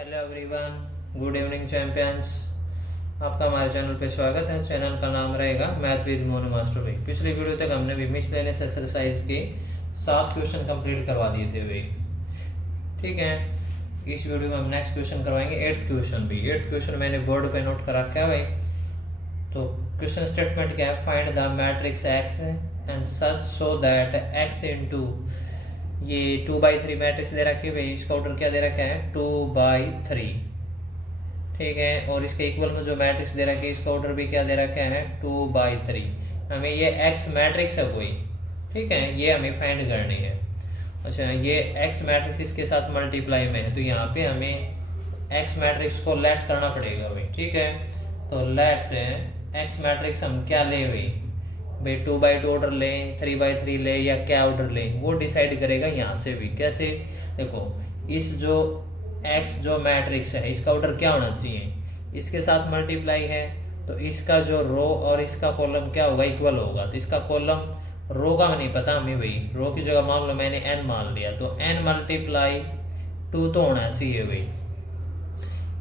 Hello everyone, good evening champions. आपका हमारे channel पे स्वागत है। चैनल का नाम रहेगा मैथ विद मोनू मास्टर भाई। पिछली वीडियो तक हमने भी मिसलेनियस एक्सरसाइज के 7 क्वेश्चन कंप्लीट करवा दिए थे भाई। ठीक है, इस वीडियो में हम नेक्स्ट क्वेश्चन करवाएंगे 8th क्वेश्चन भी। 8th क्वेश्चन मैंने बोर्ड पे नोट करा क्या भाई। तो क्वेश्चन स्टेटमेंट क्या है, find the matrix x and such so that x into ये 2/3 मैट्रिक्स दे रखी है भाई। इसका ऑर्डर क्या दे रखा है 2/3। ठीक है, और इसके इक्वल में जो मैट्रिक्स दे रखी है इसका ऑर्डर भी क्या दे रखा है 2/3। हमें ये एक्स मैट्रिक्स है कोई, ठीक है, ये हमें फाइंड करनी है। अच्छा, ये एक्स मैट्रिक्स इसके साथ मल्टीप्लाई में है तो यहाँ पे हमें एक्स मैट्रिक्स को लेट करना पड़ेगा भाई। ठीक है, तो लेट एक्स मैट्रिक्स हम क्या ले भाई 2/2 ऑर्डर लें, 3/3 ले या क्या ऑर्डर लें वो डिसाइड करेगा यहाँ से भी। कैसे, देखो इस जो एक्स जो मैट्रिक्स है इसका ऑर्डर क्या होना चाहिए, इसके साथ मल्टीप्लाई है तो इसका जो रो और इसका कॉलम क्या होगा इक्वल होगा। तो इसका कॉलम रो का नहीं पता हमें भाई, रो की जगह मान लो मैंने एन मान लिया तो n मल्टीप्लाई 2 तो होना चाहिए भाई,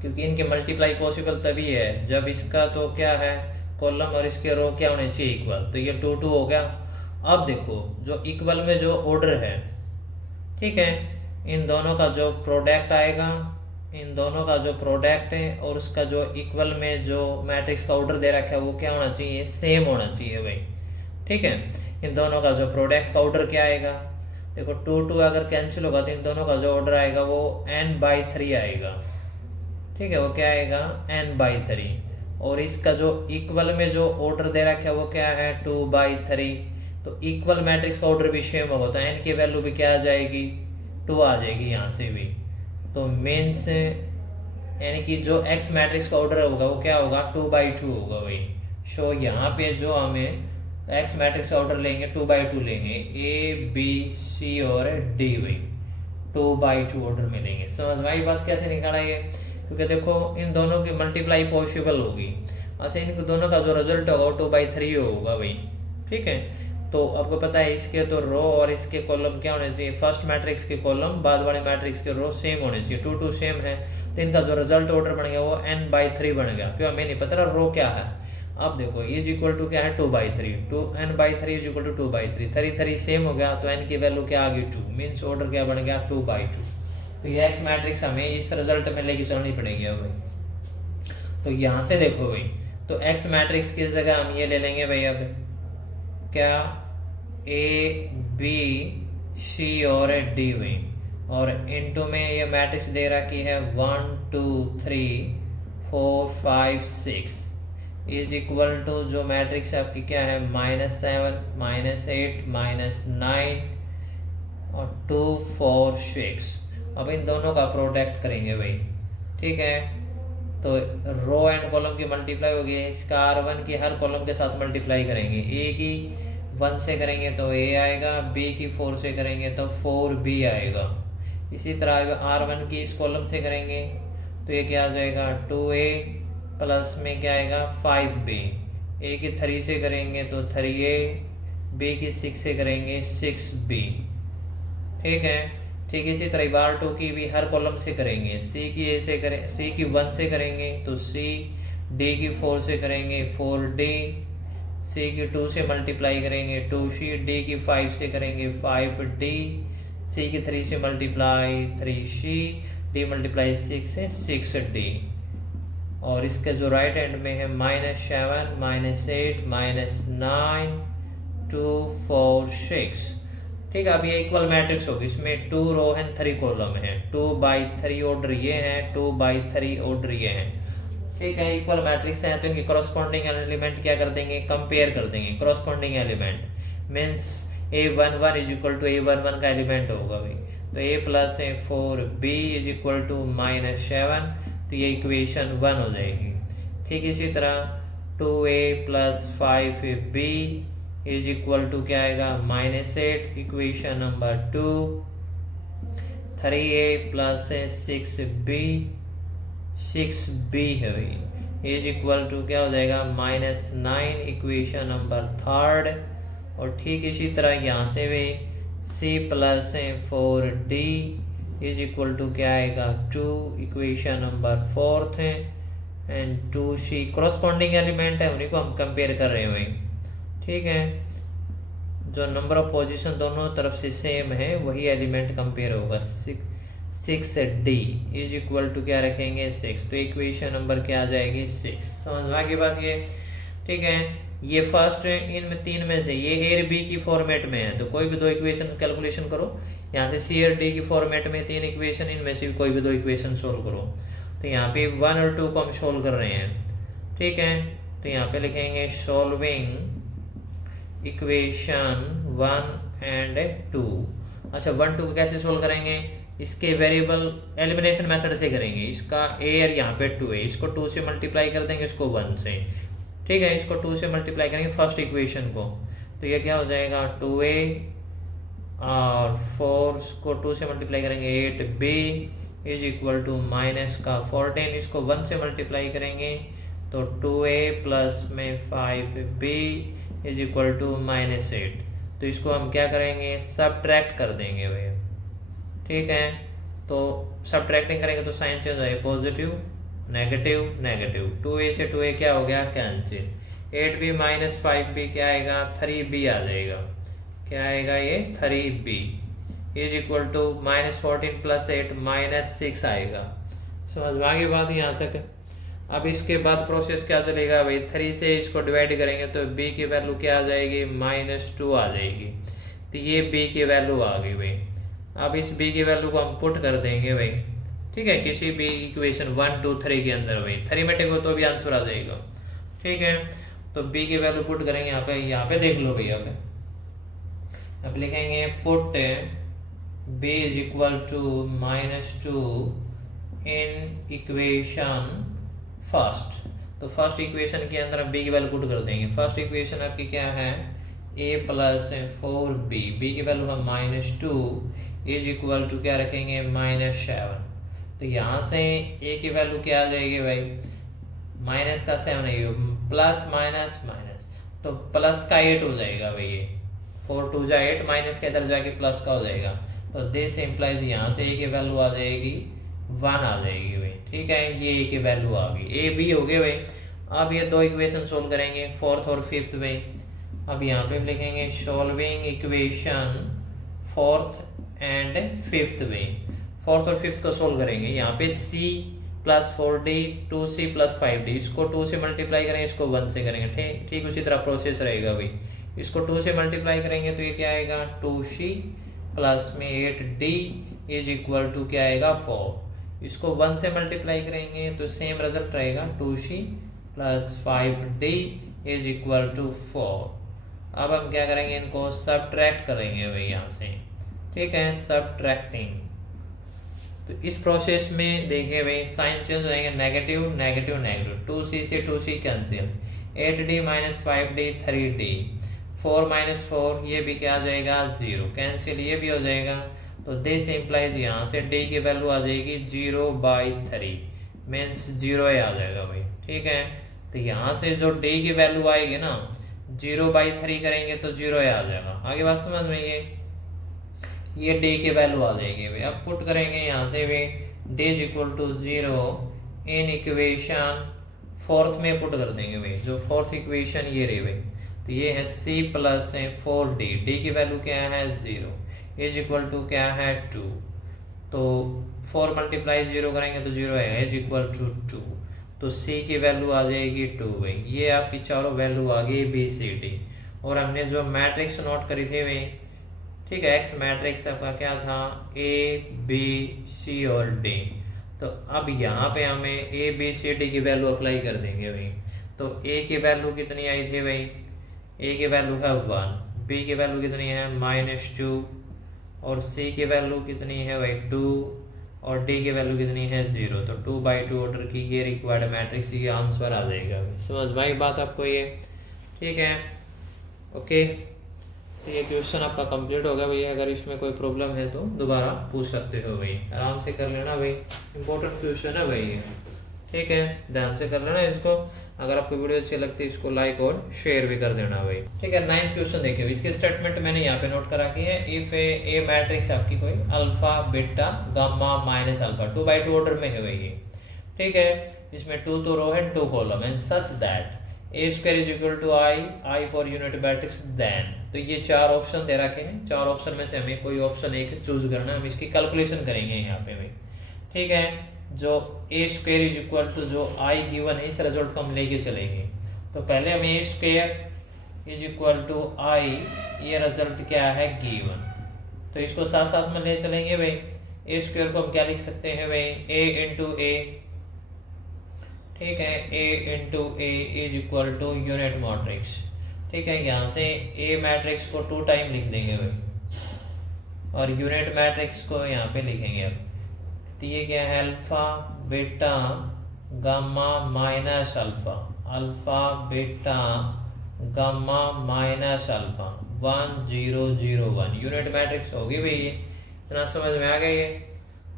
क्योंकि इनके मल्टीप्लाई पॉसिबल तभी है जब इसका तो क्या है कॉलम और इसके रो क्या होने चाहिए इक्वल। तो ये 2 हो गया। अब देखो जो इक्वल में जो ऑर्डर है, ठीक है, इन दोनों का जो प्रोडक्ट आएगा, इन दोनों का जो प्रोडक्ट है और उसका जो इक्वल में जो मैट्रिक्स का ऑर्डर दे रखा है वो क्या होना चाहिए, सेम होना चाहिए भाई। ठीक है, इन दोनों का जो प्रोडक्ट का ऑर्डर क्या आएगा, देखो 2 अगर कैंसिल होगा तो इन दोनों का जो ऑर्डर आएगा वो n/3 आएगा। ठीक है, वो क्या आएगा n/3। और इसका जो इक्वल में जो ऑर्डर दे रखा है वो क्या है 2/3। तो इक्वल मैट्रिक्स का ऑर्डर भी सेम होगा तो n की वैल्यू भी क्या आ जाएगी 2 आ जाएगी यहाँ से भी। तो मीन्स यानी कि जो x मैट्रिक्स का ऑर्डर होगा वो क्या होगा 2/2 होगा भाई। सो यहाँ पे जो हमें x मैट्रिक्स का ऑर्डर लेंगे 2/2 लेंगे, A B C और D भाई 2/2 ऑर्डर में लेंगे। समझ में आई बात कैसे निकाला ये, क्योंकि देखो इन दोनों की मल्टीप्लाई पॉसिबल होगी। अच्छा, इन दोनों का जो रिजल्ट होगा वो 2/3 होगा भाई। ठीक है, तो आपको पता है इसके तो रो और इसके कॉलम क्या होने चाहिए, फर्स्ट मैट्रिक्स के कॉलम बाद वाले मैट्रिक्स के रो सेम होने चाहिए। 2 सेम है तो इनका जो रिजल्ट ऑर्डर बन गया वो n/3 बन गया, क्यों हमें नहीं पता रो क्या है। अब देखो इज इक्वल टू क्या है 2/3, n/3 is equal to 2/3, 3 same हो गया तो n की वैल्यू क्या आ गई 2, मीन्स ऑर्डर क्या बन गया 2/2। तो ये एक्स मैट्रिक्स हमें इस रिजल्ट में लेके चलनी पड़ेगी अब भाई। तो यहाँ से देखो भाई, तो एक्स मैट्रिक्स की जगह हम ये ले लेंगे भाई अब क्या A B C और D भाई, और इनटू में ये मैट्रिक्स दे रखी है 1 2 3 4 5 6 इज इक्वल टू जो मैट्रिक्स आपकी क्या है -7 -8 -9 और 2 4 6। अब इन दोनों का प्रोडक्ट करेंगे भाई। ठीक है, तो रो एंड कॉलम की मल्टीप्लाई होगी, इसका R1 की हर कॉलम के साथ मल्टीप्लाई करेंगे। A की 1 से करेंगे तो A आएगा, B की 4 से करेंगे तो 4B आएगा। इसी तरह R1 की इस कॉलम से करेंगे तो ये क्या आ जाएगा 2A प्लस में क्या आएगा 5B। A की 3 से करेंगे तो 3A, B की 6 से करेंगे 6B। ठीक है, ठीक इसी तरह R2 की भी हर कॉलम से करेंगे, C की A से करें, C की 1 से करेंगे तो C, D की 4 से करेंगे 4D, C की 2 से मल्टीप्लाई करेंगे 2C, D की 5 से करेंगे 5D, C की 3 से मल्टीप्लाई 3C, D मल्टीप्लाई 6 से 6D। और इसके जो राइट एंड में है -7 -8 -9 2 4 6। ठीक है, अब ये इक्वल मैट्रिक्स होगी, इसमें 2 रो है 3 कॉलम है, 2/3 ऑर्डर ये है, 2/3 ऑर्डर ये है। ठीक है, इक्वल मैट्रिक्स है तो इनकी करस्पॉन्डिंग एलिमेंट क्या कर देंगे, कंपेयर कर देंगे। Corresponding element means A11 is equal to A11 का एलिमेंट होगा भाई, तो A plus 4B is equal to -7, तो ये इक्वेशन 1 हो जाएगी। ठीक इसी तरह 2A plus 5B is equal to क्या आएगा -8, equation number 2। 3A plus 6B है भाई इज इक्वल टू क्या हो जाएगा -9, इक्वेशन नंबर 3। और ठीक इसी तरह यहाँ से भी C plus 4D is equal to क्या आएगा 2, इक्वेशन नंबर 4 है, एंड 2c करस्पॉन्डिंग एलिमेंट है, उन्हीं को हम कंपेयर कर रहे हैं भाई। ठीक है, जो नंबर ऑफ पोजीशन दोनों तरफ से सेम है वही एलिमेंट कंपेयर होगा। 6d इज इक्वल टू क्या रखेंगे 6, तो इक्वेशन नंबर क्या आ जाएगी 6। समझ में आ गई बात ये। ठीक है, ये फर्स्ट इनमें तीन में से ये ए और बी की फॉर्मेट में है, तो कोई भी दो इक्वेशन कैलकुलेशन करो। यहाँ से सी और डी की फॉर्मेट में तीन इक्वेशन, इनमें से कोई भी दो इक्वेशन सोल्व करो। तो यहाँ पे 1 और 2 को हम सोल्व कर रहे हैं। ठीक है, तो यहाँ पे लिखेंगे सॉल्विंग इक्वेशन 1 एंड 2। अच्छा, 1 2 को कैसे सोल्व करेंगे, इसके वेरिएबल एलिमिनेशन मेथड से करेंगे। इसका ए और यहाँ पे 2 है, इसको 2 से मल्टीप्लाई कर देंगे, इसको 1 से। ठीक है, इसको 2 से मल्टीप्लाई करेंगे फर्स्ट इक्वेशन को, तो ये क्या हो जाएगा 2a, और 4 को 2 से मल्टीप्लाई करेंगे 8b is equal to minus का 14, इसको 1 से मल्टीप्लाई करेंगे तो 2a प्लस में 5b इज इक्वल टू -8। तो इसको हम क्या करेंगे सबट्रैक्ट कर देंगे भैया। ठीक है, तो सबट्रैक्टिंग करेंगे तो साइन चेंज हो जाएगा, पॉजिटिव नेगेटिव नेगेटिव, 2a से 2a क्या हो गया कैंसिल, 8b माइनस 5b क्या आएगा 3b आ जाएगा। क्या आएगा ये 3b is equal to -14 plus 8 -6 आएगा। समझ में आ गई बात यहाँ तक। अब इसके बाद प्रोसेस क्या चलेगा भाई, 3 से इसको डिवाइड करेंगे तो b की वैल्यू क्या आ जाएगी -2 आ जाएगी। तो ये b की वैल्यू आ गई भाई। अब इस b की वैल्यू को हम पुट कर देंगे भाई। ठीक है, किसी भी इक्वेशन 1 2 3 के अंदर भाई, अरिथमेटिक हो तो भी आंसर आ जाएगा। ठीक है, तो b की वैल्यू पुट करेंगे यहाँ पे देख लो भैया। अब लिखेंगे put b is equal to -2 in equation first. तो फर्स्ट इक्वेशन के अंदर हम b की वैल्यू पुट कर देंगे। फर्स्ट इक्वेशन आपकी क्या है a प्लस 4b, b की वैल्यू हम -2 इज इक्वल टू क्या रखेंगे -7। तो यहाँ से a की वैल्यू क्या आ जाएगी भाई, माइनस का 7 है, प्लस माइनस माइनस, तो प्लस का 8 हो जाएगा भाई। ये 4 2 जा 8, माइनस के इधर जाके प्लस का हो जाएगा। तो दिस इम्प्लाइज यहाँ से a की वैल्यू आ जाएगी 1 आ जाएगी भाई। ठीक है, ये a की वैल्यू आ गई, a b हो गए भाई। अब ये दो इक्वेशन सोल्व करेंगे, फोर्थ और फिफ्थ भाई। अब यहाँ पे लिखेंगे solving equation fourth and fifth भाई। फोर्थ और फिफ्थ को सोल्व करेंगे। यहाँ पे c plus 4d 2c plus 5d, इसको 2 से मल्टीप्लाई करेंगे, इसको 1 से करेंगे। ठीक उसी तरह प्रोसेस रहेगा भाई। इसको 2 से मल्टीप्लाई करेंगे तो ये क्या आएगा 2c प्लस में 8d इज इक्वल टू क्या आएगा 4। इसको 1 से मल्टीप्लाई करेंगे तो सेम रिजल्ट रहेगा 2c plus 5d is equal to 4। अब हम क्या करेंगे, इनको सबट्रैक्ट करेंगे भाई यहाँ से। ठीक है, सबट्रैक्टिंग। तो इस प्रोसेस में देखिए भाई साइन चेंज हो जाएंगे, नेगेटिव नेगेटिव नेगेटिव, 2c से 2c cancel, 8d minus 5d 3d, 4 minus 4 ये भी क्या आ जाएगा 0 कैंसिल, ये भी हो जाएगा। तो दिस इम्प्लाइज यहाँ से d की वैल्यू आ जाएगी 0/3 मीन्स 0 आ जाएगा भाई। ठीक है, तो यहाँ से जो d की वैल्यू आएगी ना 0/3 करेंगे तो 0 आ जाएगा। आगे बात समझ में, ये d की वैल्यू आ जाएगी भाई। अब पुट करेंगे यहाँ से भी d is equal to 0 in equation fourth में पुट कर देंगे भाई। जो फोर्थ इक्वेशन ये रही भाई, तो ये है c प्लस 4d, d की वैल्यू क्या है 0 इज इक्वल टू क्या है 2। तो 4 मल्टीप्लाई 0 करेंगे तो 0 है इज इक्वल टू 2। तो c की वैल्यू आ जाएगी 2 भाई। ये आपकी चारों वैल्यू आ गई b c d। और हमने जो मैट्रिक्स नोट करी थी भाई, ठीक है, एक्स मैट्रिक्स आपका क्या था a b c और d। तो अब यहाँ पे हमें a b c d की वैल्यू अप्लाई कर देंगे भाई। तो a की वैल्यू कितनी आई थी भाई, a की वैल्यू है 1, b की वैल्यू कितनी है -2, और c की वैल्यू कितनी है भाई 2, और d की वैल्यू कितनी है 0। तो 2/2 ऑर्डर की ये रिक्वायर्ड मैट्रिक्स, ये आंसर आ जाएगा भाई। समझ भाई बात आपको ये, ठीक है, ओके। तो ये क्वेश्चन आपका कंप्लीट होगा भैया। अगर इसमें कोई प्रॉब्लम है तो दोबारा पूछ सकते हो भाई, आराम से कर लेना भाई, इंपॉर्टेंट क्वेश्चन है भाई ये। ठीक है, ध्यान से कर लेना इसको। अगर आपको वीडियो अच्छी लगती है इसको लाइक और शेयर भी कर देना भाई। ठीक है, 9th क्वेश्चन देखिए, इसके स्टेटमेंट मैंने यहाँ पे नोट करा की है। इफ ए मैट्रिक्स आपकी कोई alpha beta gamma minus alpha 2x2 order में है भाई ये। ठीक है, इसमें 2 तो रो है 2 column and such that A square is equal to I four unit matrix then. तो ये 4 ऑप्शन दे रखे हैं, 4 ऑप्शन में से हमें कोई ऑप्शन एक चूज करना है। हम इसकी कैलकुलेशन करेंगे यहाँ पे भाई। ठीक है, जो ए स्क्वायर इज इक्वल टू जो आई गिवन है इस रिजल्ट को हम लेके चलेंगे। तो पहले हम ए स्क्वायर इज इक्वल टू आई, ये रिजल्ट क्या है गिवन, तो इसको साथ साथ में ले चलेंगे भाई। ए स्क्वायर को हम क्या लिख सकते हैं भाई, ए इंटू ए। ठीक है, A into A is equal to unit matrix. ठीक है, यहाँ से ए मैट्रिक्स को 2 टाइम लिख देंगे भाई और यूनिट मैट्रिक्स को यहाँ पे लिखेंगे अब। तो ये क्या है, alpha beta gamma minus alpha, alpha beta gamma minus alpha 1 0 0 1 unit matrix होगी भाई। ये इतना समझ में आ गई है।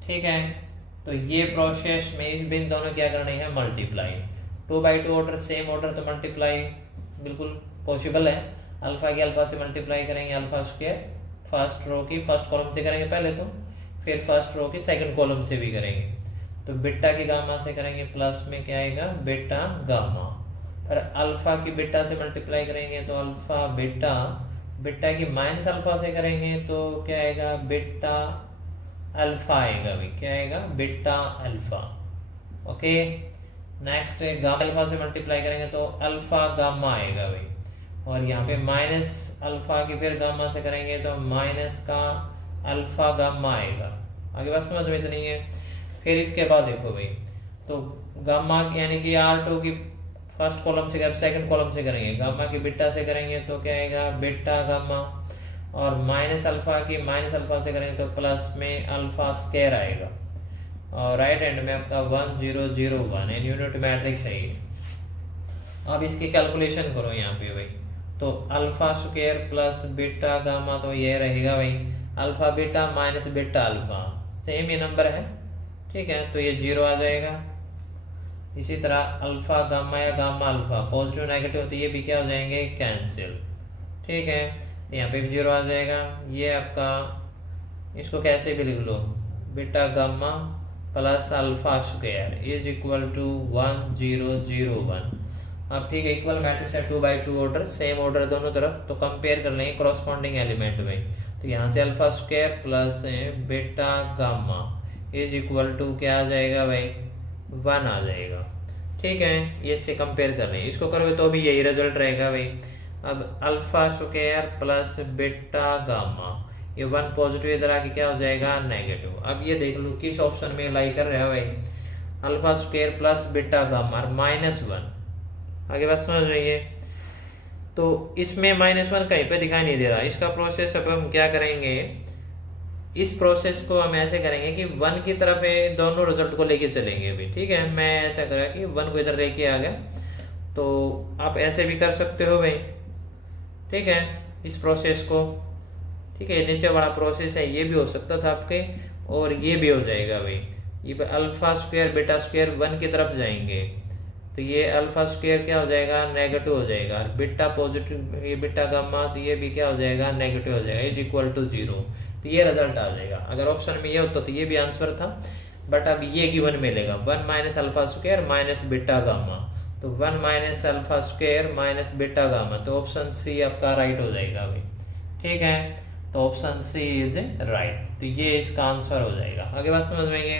ठीक है, तो ये प्रोसेस में इस बिन दोनों क्या करनी है, multiply. 2x2 order same order तो मल्टीप्लाई बिल्कुल पॉसिबल है। अल्फा की अल्फा से मल्टीप्लाई करेंगे, अल्फा स्क्वायर फर्स्ट रो की फर्स्ट कॉलम से करेंगे पहले, तो फिर फर्स्ट रो की सेकंड कॉलम से भी करेंगे। तो बीटा की गामा से करेंगे प्लस में क्या आएगा, बीटा गामा। फिर अल्फा की बीटा से मल्टीप्लाई करेंगे तो अल्फा बीटा, बीटा की माइनस अल्फा से करेंगे तो क्या आएगा, बीटा अल्फा आएगा भाई। क्या आएगा, beta alpha. Okay, next gamma alpha से मल्टीप्लाई करेंगे तो अल्फा गामा आएगा भाई। और यहाँ पे माइनस अल्फा की फिर गामा से करेंगे तो माइनस का अल्फा गामा आएगा। आगे बात समझ में इतनी है। फिर इसके बाद देखो भाई, तो गामा यानी कि R2 की फर्स्ट कॉलम से सेकंड कॉलम से करेंगे, गामा की बीटा से करेंगे तो क्या आएगा, बीटा गामा। और माइनस अल्फा की माइनस अल्फा से करेंगे तो प्लस में अल्फा स्क्वायर आएगा। और राइट हैंड में आपका 1 0 0 1 यूनिट मैट्रिक्स है ये। अब इसकी कैलकुलेशन करो यहाँ पे भाई, तो alpha square plus beta gamma तो ये रहेगा भाई, alpha beta minus beta alpha same ही नंबर है। ठीक है, तो ये 0 आ जाएगा। इसी तरह अल्फा गामा या गामा अल्फा पॉजिटिव नेगेटिव तो ये भी क्या हो जाएंगे, कैंसिल। ठीक है, यहाँ पे भी 0 आ जाएगा। ये आपका, इसको कैसे भी लिख लो, beta gamma plus alpha square is equal to 1 0 0 1। अब ठीक है, इक्वल मैट्रिक्स है 2x2 ऑर्डर, सेम ऑर्डर दोनों तरफ, तो कंपेयर कर लेंगे कॉरस्पॉन्डिंग एलिमेंट में। तो यहाँ से alpha square plus beta gamma is equal to क्या आ जाएगा भाई, 1 आ जाएगा। ठीक है, ये इससे कंपेयर कर रहे हैं, इसको करोगे तो भी यही रिजल्ट रहेगा भाई। अब alpha square plus beta gamma, ये 1 पॉजिटिव इधर आके क्या हो जाएगा, नेगेटिव। अब ये देख लो किस ऑप्शन में लाई कर रहा है भाई, alpha square plus beta gamma -1। आगे बात समझ रही है। तो इसमें -1 कहीं पे दिखाई नहीं दे रहा। इसका प्रोसेस अब हम क्या करेंगे, इस प्रोसेस को हम ऐसे करेंगे कि 1 की तरफ दोनों रिजल्ट को लेके चलेंगे अभी। ठीक है, मैं ऐसा करा कि 1 को इधर लेके आ गया, तो आप ऐसे भी कर सकते हो भाई। ठीक है, इस प्रोसेस को, ठीक है, नीचे वाला प्रोसेस है ये भी हो सकता था आपके, और ये भी हो जाएगा भाई। ये अल्फा स्क्वायर बीटा स्क्वायर 1 की तरफ जाएंगे तो ये अल्फा स्क्वायर क्या हो जाएगा, नेगेटिव हो जाएगा। बीटा पॉजिटिव, ये बीटा गामा, तो ये भी क्या हो जाएगा, नेगेटिव हो जाएगा, इज इक्वल टू 0। तो ये रिजल्ट आ जाएगा। अगर ऑप्शन में ये होता तो ये भी आंसर था, बट अब ये गिवन मिलेगा 1 minus alpha square minus beta gamma. तो 1 minus alpha square minus beta gamma, तो ऑप्शन सी आपका राइट हो जाएगा भाई। ठीक है, तो ऑप्शन सी इज राइट, तो ये इसका आंसर हो जाएगा। आगे बात समझ में आएंगे।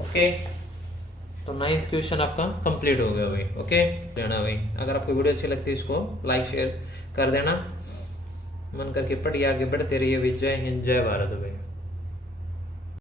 ओके, तो 9th क्वेश्चन आपका कंप्लीट हो गया भाई। ओके लेना भाई, अगर आपको वीडियो अच्छी लगती है इसको लाइक शेयर कर देना। मन करके पढ़िए, आगे बढ़ते रहिए। जय हिंद, जय भारत भाई।